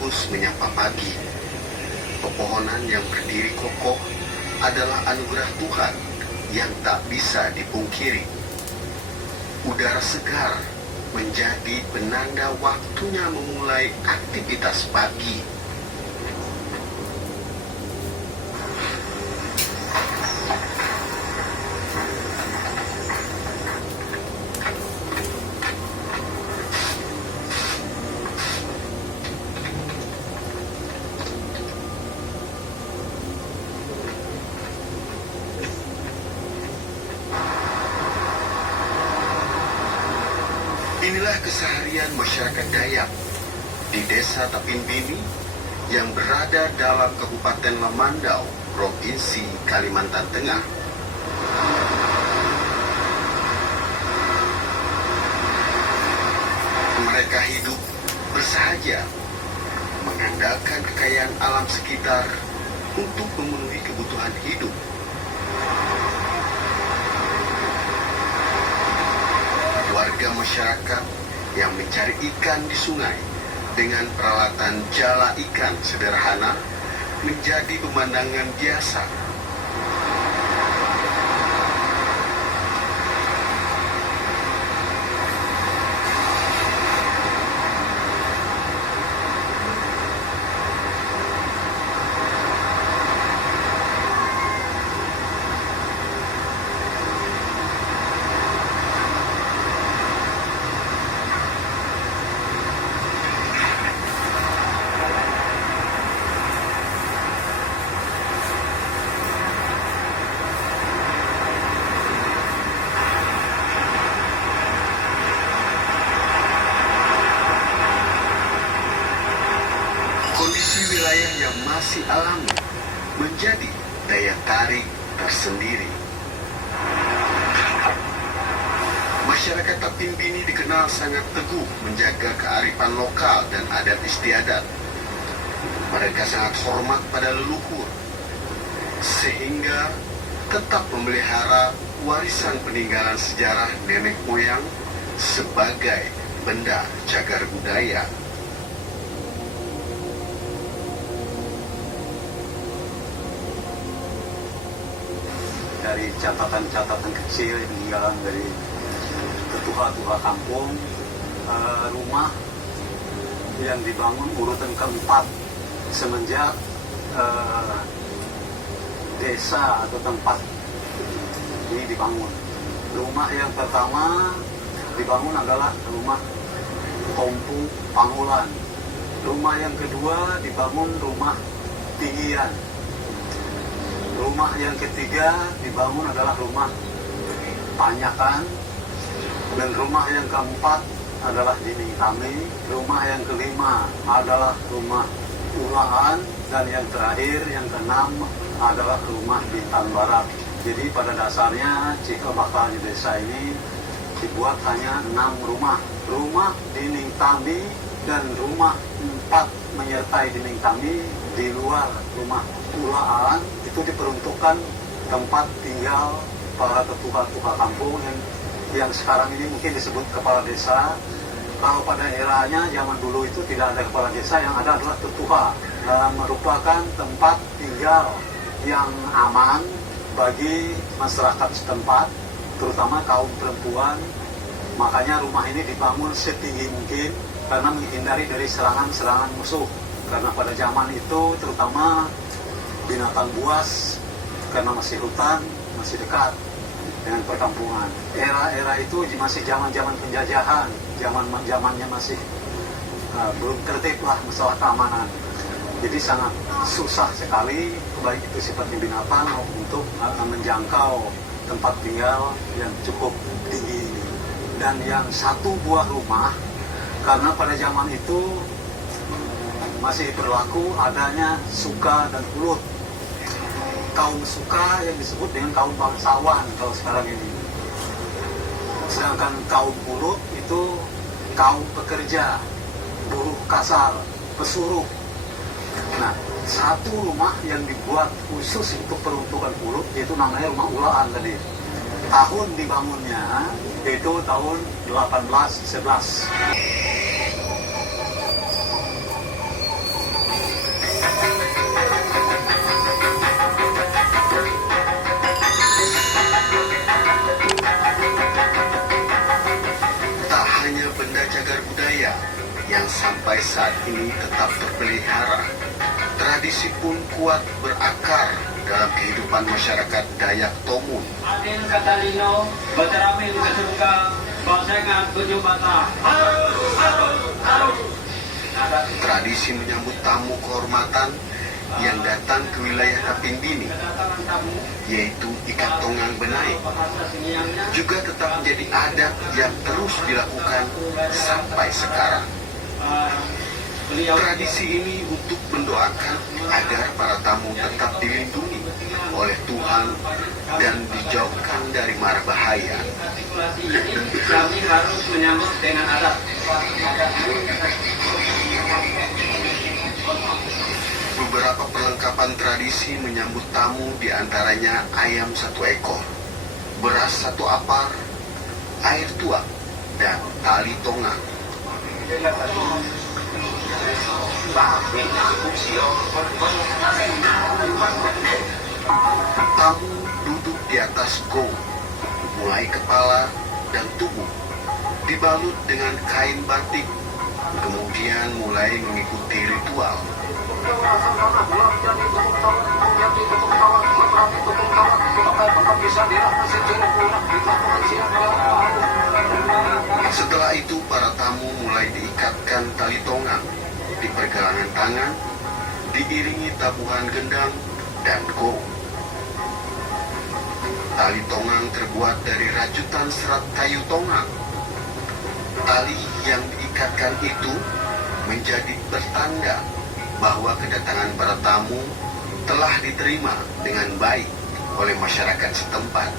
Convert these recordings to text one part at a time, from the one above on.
berhembus menyapa pagi. Pepohonan yang berdiri kokoh adalah anugerah Tuhan yang tak bisa dipungkiri. Udara segar menjadi penanda waktunya memulai aktivitas pagi. Inilah keseharian masyarakat Dayak di Desa Tapinbini yang berada dalam Kabupaten Lamandau, Provinsi Kalimantan Tengah. Mereka hidup bersahaja, mengandalkan kekayaan alam sekitar untuk memenuhi kebutuhan hidup. Warga masyarakat yang mencari ikan di sungai dengan peralatan jala ikan sederhana menjadi pemandangan biasa. Kondisi wilayah yang masih alami menjadi daya tarik tersendiri. Masyarakat Tapinbini dikenal sangat teguh menjaga kearifan lokal dan adat istiadat. Mereka sangat hormat pada leluhur, sehingga tetap memelihara warisan peninggalan sejarah nenek moyang sebagai benda cagar budaya. Dari catatan-catatan kecil yang peninggalan dari tetua-tua kampung, rumah yang dibangun urutan keempat semenjak desa atau tempat ini dibangun. Rumah yang pertama dibangun adalah rumah Tompu Pangulan. Rumah yang kedua dibangun rumah Tinggian. Rumah yang ketiga dibangun adalah rumah Panyakan, dan rumah yang keempat adalah Dinding Tami. Rumah yang kelima adalah rumah Ulaan, dan yang terakhir yang keenam adalah rumah Bintang Barat. Jadi pada dasarnya cikal bakalnya desa ini dibuat hanya 6 rumah. Rumah Dinding Tami dan rumah 4 menyertai Dinding Tami di luar rumah Ulaan itu diperuntukkan tempat tinggal para tetua-tua kampung yang sekarang ini mungkin disebut kepala desa. Kalau pada eranya zaman dulu itu tidak ada kepala desa, yang ada adalah tetua. Merupakan tempat tinggal yang aman bagi masyarakat setempat, terutama kaum perempuan. Makanya rumah ini dibangun setinggi mungkin karena menghindari dari serangan-serangan musuh. Karena pada zaman itu terutama binatang buas, karena masih hutan, masih dekat dengan perkampungan. Era itu masih zaman-zaman penjajahan, zamannya masih belum tertib lah masalah keamanan. Jadi sangat susah sekali, baik itu sifatnya binatang untuk menjangkau tempat tinggal yang cukup tinggi. Dan yang satu buah rumah, karena pada zaman itu masih berlaku adanya Suka dan Pulut. Kaum Suka yang disebut dengan kaum bangsawan kalau sekarang ini. Sedangkan kaum Pulut itu kaum pekerja, buruh kasar, pesuruh. Nah, satu rumah yang dibuat khusus untuk peruntukan Pulut yaitu namanya rumah Ulaan tadi. Tahun dibangunnya itu tahun 1811. sampai saat ini tetap terpelihara. Tradisi pun kuat berakar dalam kehidupan masyarakat Dayak Tomun. Adin Katalino, Bataramin Kesuka, Basengan Tujuh Bata. Tradisi menyambut tamu kehormatan yang datang ke wilayah Tapimbini, yaitu ikat tonggang benaik, juga tetap menjadi adat yang terus dilakukan sampai sekarang. Tradisi ini untuk mendoakan agar para tamu tetap dilindungi oleh Tuhan dan dijauhkan dari mara bahaya. Kami harus menyambut dengan adat. Beberapa perlengkapan tradisi menyambut tamu diantaranya ayam 1 ekor, beras 1 apar, air tuak, dan tali tongang. Tamu duduk di atas go, mulai kepala dan tubuh dibalut dengan kain batik, kemudian mulai mengikuti ritual. Setelah itu para tamu mulai diikatkan tali tongang di pergelangan tangan, diiringi tabuhan gendang dan gong. Tali tongang terbuat dari rajutan serat kayu tongang. Tali yang diikatkan itu menjadi pertanda bahwa kedatangan para tamu telah diterima dengan baik oleh masyarakat setempat.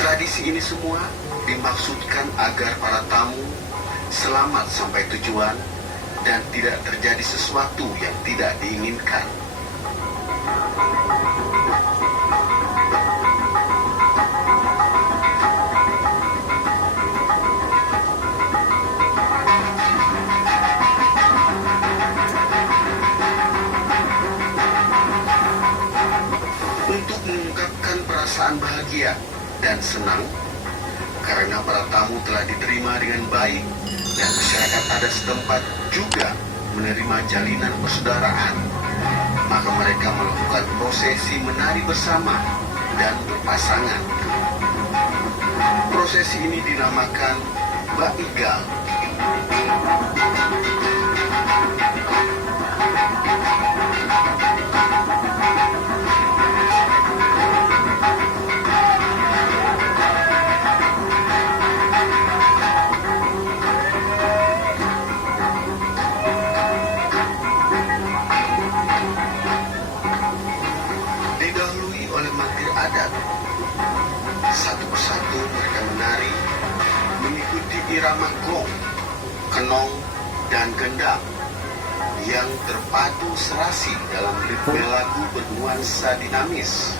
Tradisi ini semua dimaksudkan agar para tamu selamat sampai tujuan dan tidak terjadi sesuatu yang tidak diinginkan. Untuk mengungkapkan perasaan bahagia dan senang karena para tamu telah diterima dengan baik dan masyarakat adat setempat juga menerima jalinan persaudaraan, maka mereka melakukan prosesi menari bersama dan berpasangan. Prosesi ini dinamakan Baigal. Didahului oleh mantir adat, satu persatu mereka menari mengikuti irama gong, kenong, dan gendang yang terpadu serasi dalam ritme lagu bernuansa dinamis.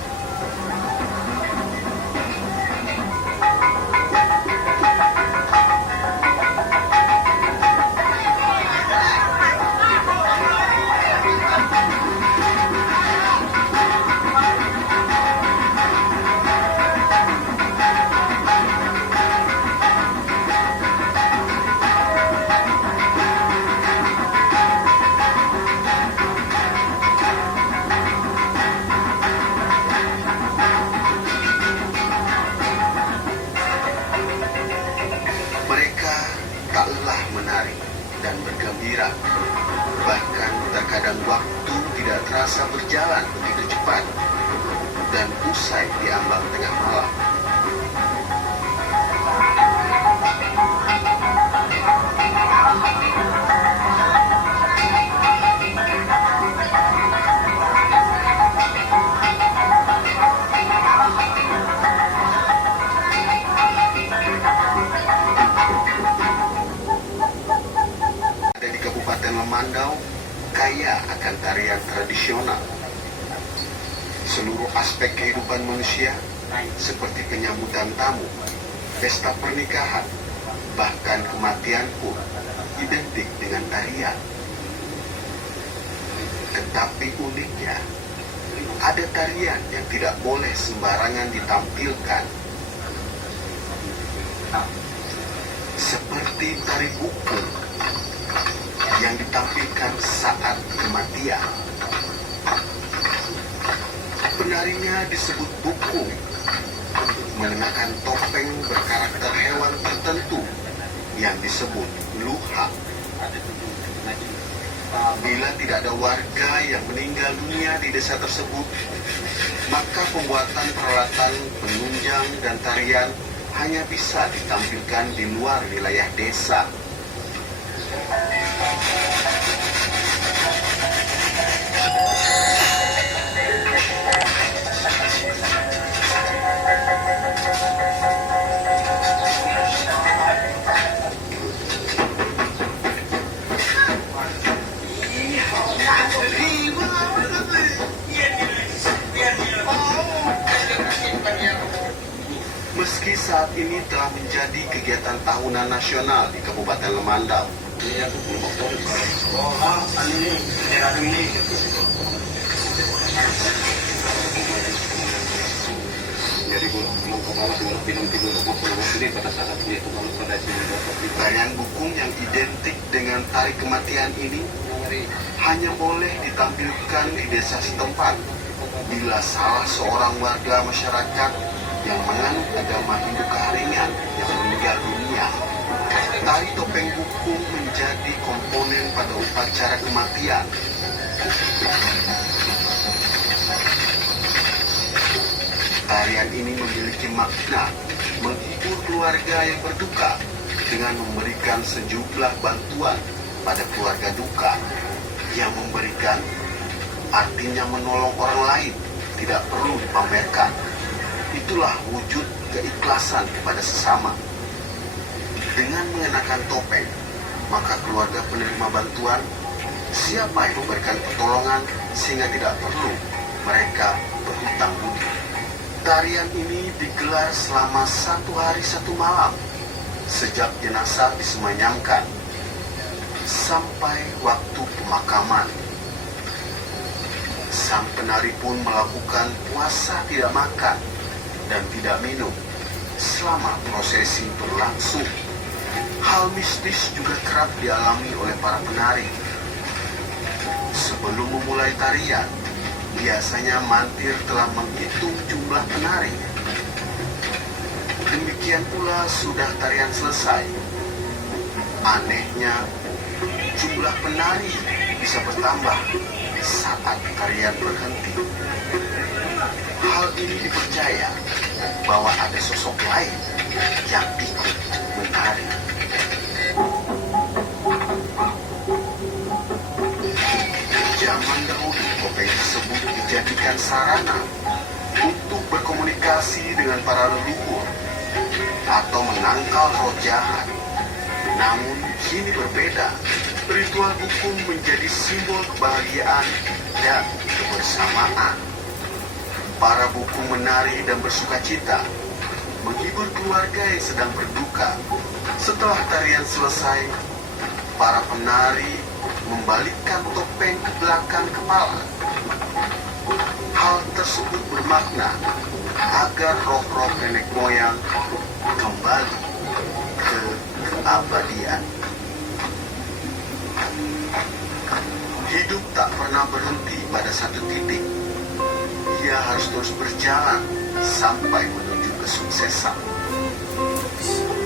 Tak lelah menari dan bergembira. Bahkan terkadang waktu tidak terasa berjalan begitu cepat dan usai di ambang tengah malam. kaya akan tarian tradisional. Seluruh aspek kehidupan manusia, seperti penyambutan tamu, pesta pernikahan, bahkan kematian pun identik dengan tarian. Tetapi uniknya, ada tarian yang tidak boleh sembarangan ditampilkan. Seperti tari bukung yang ditampilkan saat kematian. Penarinya disebut bukung, mengenakan topeng berkarakter hewan tertentu yang disebut luha. Bila tidak ada warga yang meninggal dunia di desa tersebut, maka pembuatan peralatan penunjang dan tarian hanya bisa ditampilkan di luar wilayah desa. Meski saat ini telah menjadi kegiatan tahunan nasional di Kabupaten Lemandau, tarian bukung yang identik dengan tari kematian ini hanya boleh ditampilkan di desa setempat bila salah seorang warga masyarakat yang menganut agama Hindu Kaharingan yang meninggal dunia. Tari topeng bukung menjadi komponen pada upacara kematian. Tarian ini memiliki makna menghibur keluarga yang berduka dengan memberikan sejumlah bantuan pada keluarga duka. Yang memberikan artinya menolong orang lain, tidak perlu dipamerkan. Itulah wujud keikhlasan kepada sesama. Dengan mengenakan topeng, maka keluarga penerima bantuan siapa yang memberikan pertolongan sehingga tidak perlu mereka berhutang budi. Tarian ini digelar selama 1 hari 1 malam sejak jenazah disemayamkan sampai waktu pemakaman. Sang penari pun melakukan puasa tidak makan dan tidak minum selama prosesi berlangsung. Hal mistis juga kerap dialami oleh para penari. Sebelum memulai tarian, biasanya mantir telah menghitung jumlah penari. Demikian pula sudah tarian selesai. Anehnya, jumlah penari bisa bertambah saat tarian berhenti. Hal ini dipercaya bahwa ada sosok lain yang ikut menari. Zaman dahulu, topeng tersebut dijadikan sarana untuk berkomunikasi dengan para leluhur atau menangkal roh jahat. Namun kini berbeda. Ritual bukung menjadi simbol kebahagiaan dan kebersamaan. Para bukung menari dan bersukacita, menghibur keluarga yang sedang berduka. Setelah tarian selesai, para penari membalikkan topeng ke belakang kepala. Hal tersebut bermakna agar roh-roh nenek moyang kembali ke keabadian. Hidup tak pernah berhenti pada satu titik. Ia harus terus berjalan sampai menuju kesuksesan.